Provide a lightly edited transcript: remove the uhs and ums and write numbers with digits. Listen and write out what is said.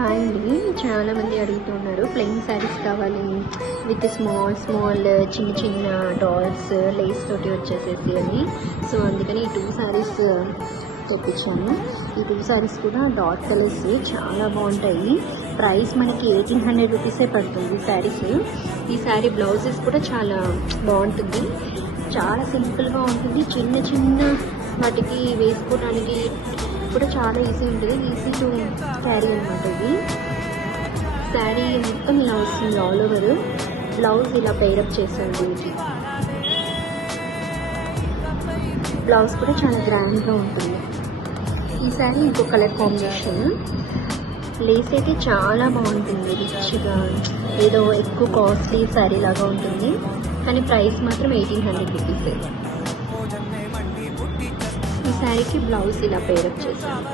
Hi అండి. చాలామంది అడుగుతున్నారు ప్లెయిన్ శారీస్ కావాలి విత్ స్మాల్ చిన్న చిన్న డాట్స్ లేస్ తోటి వచ్చేసేసి అని. సో అందుకని ఈ 2 శారీస్ తెప్పించాను. ఈ 2 శారీస్ కూడా డాట్ కలర్స్ చాలా బాగుంటాయి. ప్రైస్ మనకి 1800 రూపీసే పడుతుంది శారీస్. ఈ శారీ బ్లౌజెస్ కూడా చాలా బాగుంటుంది, చాలా సింపుల్గా ఉంటుంది. చిన్న చిన్న వాటికి వేసుకోవడానికి కూడా చాలా ఈజీ ఉంటుంది, ఈజీ టు క్యారీ అనమాట. ఇది శారీ మొత్తం ఇలా వస్తుంది, ఆల్ ఓవర్ బ్లౌజ్ ఇలా పేరప్ చేసాను. దీనికి బ్లౌజ్ కూడా చాలా గ్రాండ్గా ఉంటుంది. ఈ శారీ ఇంకో కలర్ కాంబినేషన్. లేస్ అయితే చాలా బాగుంటుంది, రిచ్గా, ఏదో ఎక్కువ కాస్ట్లీ శారీ లాగా ఉంటుంది, కానీ ప్రైస్ మాత్రం 1800 రూపీసే. ఈ శారీకి బ్లౌజ్ ఇలా పేరప్ చేశాను.